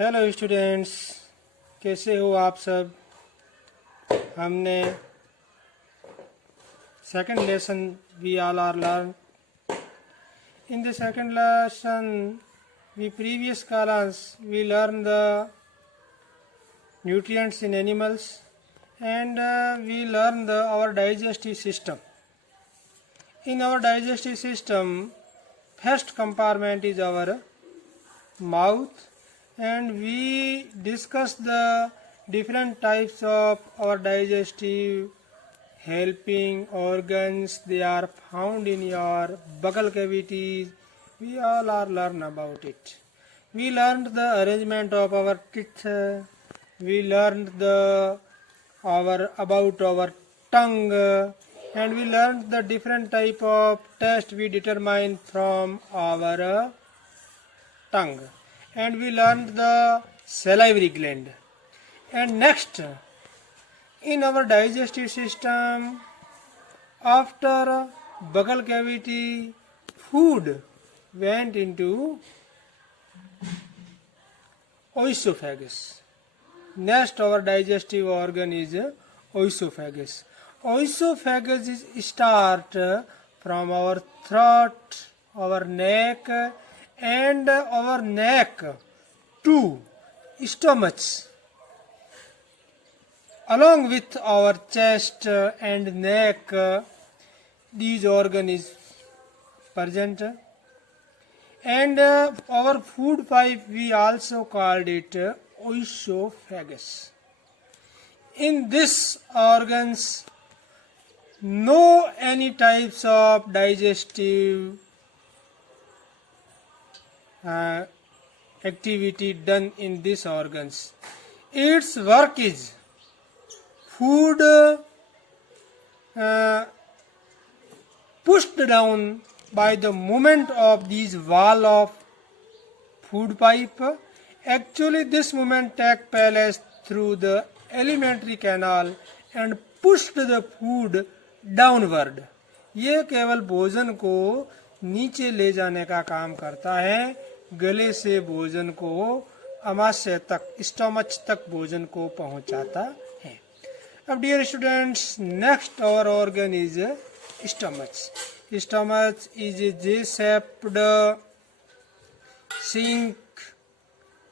Hello students, कैसे हो आप सब। हमने second lesson we all are learn in the second lesson we previous class we learn the nutrients in animals and we learn our digestive system. In our digestive system, first compartment is our mouth, and we discuss the different types of our digestive helping organs. They are found in your buccal cavities. We all are learn about it. We learned the arrangement of our teeth. We learned the our about our tongue, and we learned the different type of test we determine from our tongue, and we learned the salivary gland. And next, in our digestive system, after buccal cavity, food went into oesophagus. Next, our digestive organ is oesophagus. Oesophagus is start from our throat, our neck, and our neck to stomach. Along with our chest and neck, these organ is present. And our food pipe, we also called it oesophagus. In this organs, no any types of digestive activity done in these organs. Its work is food pushed down by the movement of these wall of food pipe. Actually, this movement takes place through the alimentary canal and pushed the food downward. ये केवल भोजन को नीचे ले जाने का काम करता है, गले से भोजन को आमाशय तक, स्टमच तक भोजन को पहुंचाता है. अब dear students, next our organ is stomach. Stomach is a J shaped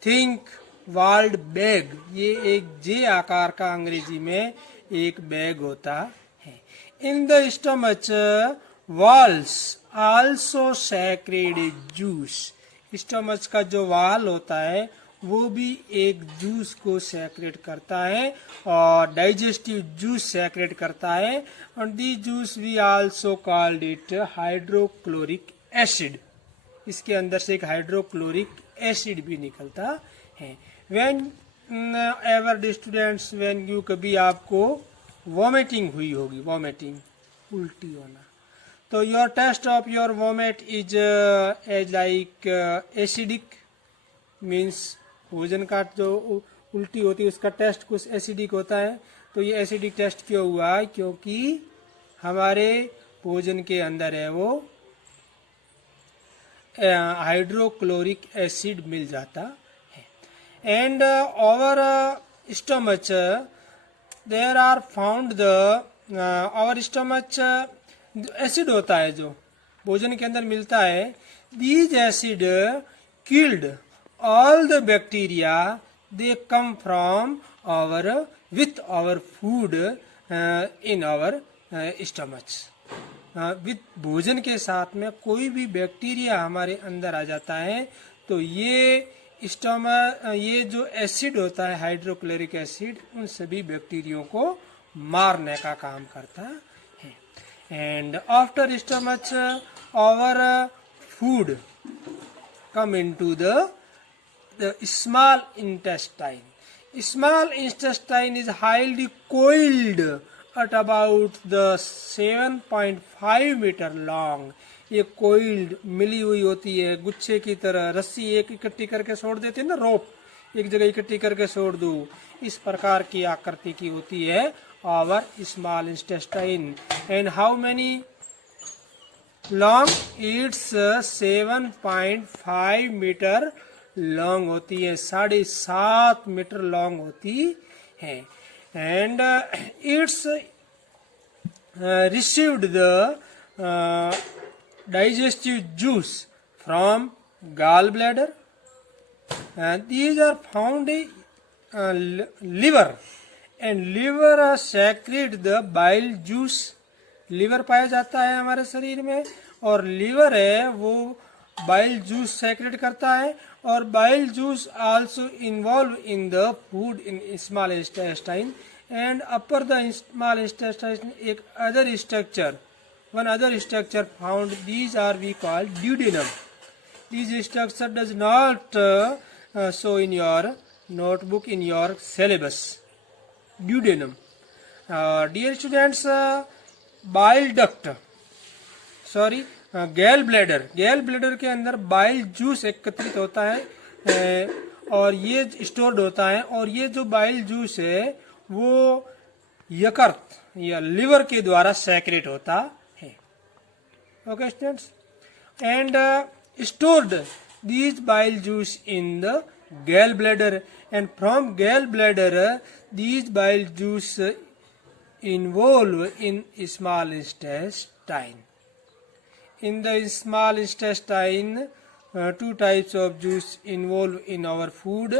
thick walled bag. ये एक जे आकार का अंग्रेजी में एक बैग होता है. In the stomach walls also sacred juice. Stomach का जो वाल होता है वो भी एक जूस को सेक्रेट करता है और डाइजेस्टिव जूस सेक्रेट करता है. और the juice we also called it hydrochloric acid. इसके अंदर से एक हाइड्रोक्लोरिक एसिड भी निकलता है. Whenever students, when you कभी आपको वॉमिटिंग हुई होगी, वॉमिटिंग उल्टी होना, तो your taste of your vomit is as like acidic. Means भोजन का जो उल्टी होती है उसका टेस्ट कुछ एसिडिक होता है. तो ये एसिडिक टेस्ट क्यों हुआ? क्योंकि हमारे भोजन के अंदर है वो हाइड्रोक्लोरिक एसिड मिल जाता है. And over stomach there are found the over stomach acid होता है जो भोजन के अंदर मिलता है. These acid killed all the bacteria. They come from our with our food in our stomach. with भोजन के साथ में कोई भी बैक्टीरिया हमारे अंदर आ जाता है तो ये स्टमक, ये जो एसिड होता है हाइड्रोक्लोरिक एसिड, उन सभी बैक्टीरियों को मारने का काम करता है. And after stomach our food come into the small intestine. Small intestine is highly coiled at about the 7.5 meter long. ये कोइल्ड मिली हुई होती है गुच्छे की तरह. रस्सी एक इकट्ठी करके छोड़ देते हैं ना, रोप एक जगह इकट्ठी करके छोड़ दो, इस प्रकार की आकृति की होती है our small intestine. And how many long? It's 7.5 meter long होती है, 7.5 मीटर लॉन्ग होती है. And it's received the digestive juice from gallbladder, and these are found in liver, and liver secrete the bile juice. Liver पाया जाता है हमारे शरीर में, और लिवर है वो बाइल जूस सेक्रेट करता है, और bile juice also involve in the food in small intestine. And upper the small intestine एक other structure, one other structure found, these are we call duodenum. This structure does not show in your notebook, in your syllabus. Duodenum. Dear students, bile duct, sorry, gallbladder. gallbladder के अंदर bile juice एकत्रित होता है और ये स्टोर्ड होता है, और ये जो बाइल जूस है वो यकृत या लिवर के द्वारा सेक्रेट होता है. Okay students, and stored these bile juice in the गैल ब्लैडर, एंड फ्रॉम गैल bladder these bile juice involve in small intestine. In the small intestine, two types of juice involved in our food.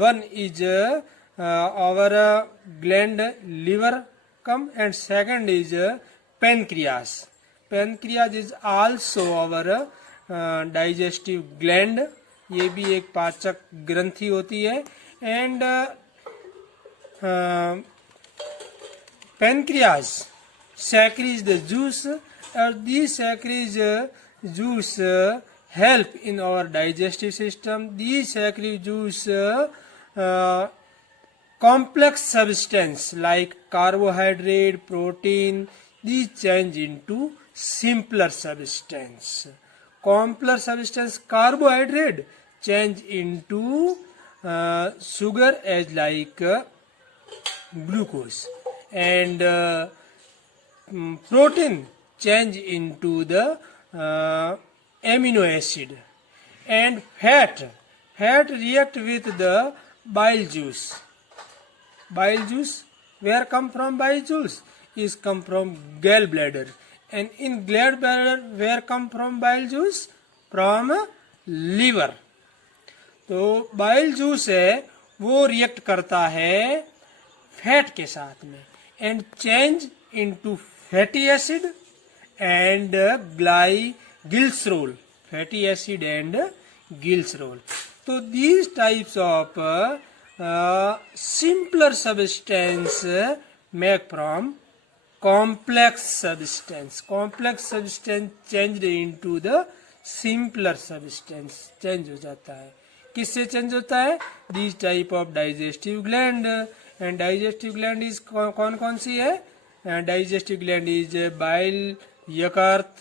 One is our gland liver come, and second is pancreas. Pancreas is also our digestive gland. ये भी एक पाचक ग्रंथि होती है. And pancreas secretes the juice, and these secretes juice help in our digestive system. These secrete juice complex substance like carbohydrate, protein, these change into simpler substance. Complex substance carbohydrate change into sugar as like glucose, and protein change into the amino acid, and fat react with the bile juice. Bile juice, where come from bile juice? Is come from gallbladder, and in gallbladder where come from bile juice? From liver. तो bile juice है वो react करता है fat के साथ में, and change into fatty acid and glycerol. Fatty acid and glycerol. तो these types of simpler substance make from complex substance. Complex substance changed into the simpler substance. Change हो जाता है. किससे चेंज होता है? These type of digestive gland, and digestive gland is कौन कौन सी है? Digestive gland is bile, यकृत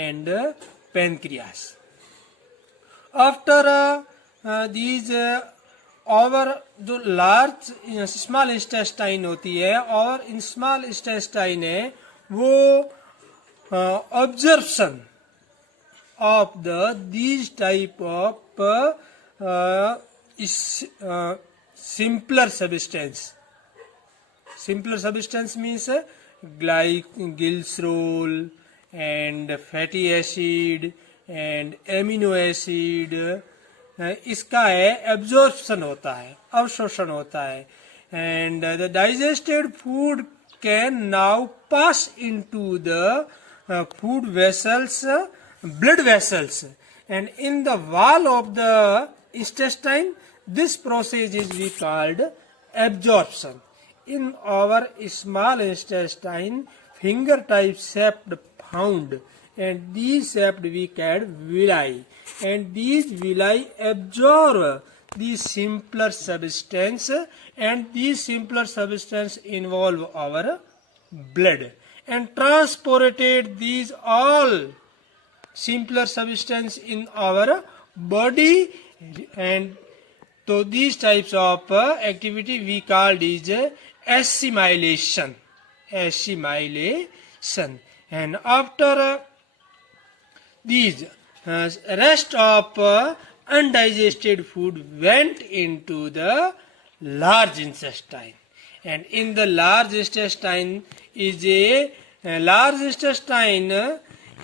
and pancreas. After these और जो लार्ज स्मॉल इंटेस्टाइन होती है और इन स्मॉल इंटेस्टाइन है वो absorption of the these type of simpler substance. Simpler substance means glycerol and fatty acid and amino acid. इसका है एब्जॉर्प्शन होता है, अवशोषण होता है. And the digested food can now pass into the food vessels, blood vessels, and in the wall of the intestine. This process is we called absorption. In our small intestine finger type sept found, and these sept we called villi, and these villi absorb these simpler substance, and these simpler substance involve our blood and transported these all simpler substance in our body. And so these types of activity we called is assimilation. And after these rest of undigested food went into the large intestine, and in the large intestine is large intestine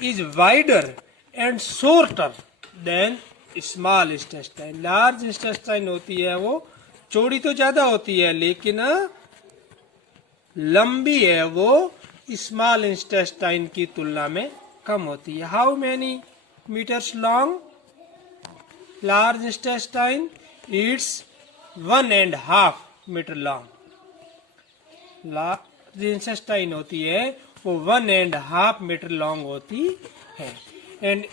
is wider and shorter than small intestine. Large intestine होती है वो चौड़ी तो ज्यादा होती है लेकिन लंबी है वो स्मॉल इंटेस्टाइन की तुलना में कम होती है. How many metres long large intestine? It's 1.5 metre long. Large intestine होती है वो 1.5 मीटर लॉन्ग होती है. एंड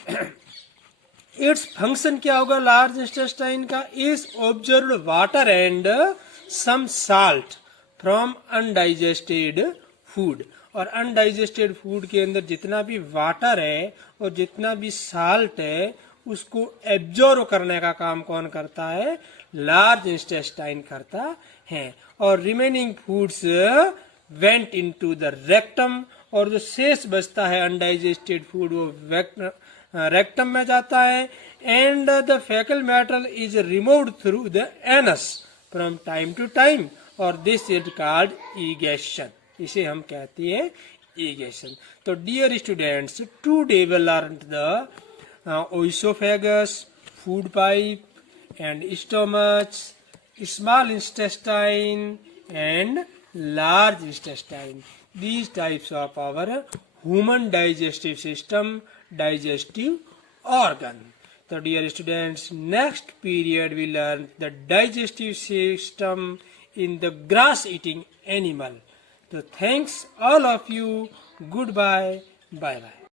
इट्स फंक्शन क्या होगा लार्ज इंटेस्टाइन का? Is observe water and some salt from undigested food. और अनडाइजेस्टेड फूड के अंदर जितना भी वाटर है और जितना भी साल्ट है उसको एब्जॉर्व करने का काम कौन करता है? लार्ज इंटेस्टाइन करता है. और remaining foods went into the rectum, और जो शेष बचता है अनडाइजेस्टेड फूड वो रेक्टम में जाता है. And the faecal matter is removed through the anus from time to time, और दिस इज कॉल्ड ईगेशन. इसे हम कहते हैं ईगेशन. तो dear students, today we learn the oesophagus, food pipe and stomach, small intestine and large intestine. These types of our human digestive system, digestive organ. So dear students, next period we learn the digestive system in the grass eating animal. So thanks all of you. Goodbye. Bye bye.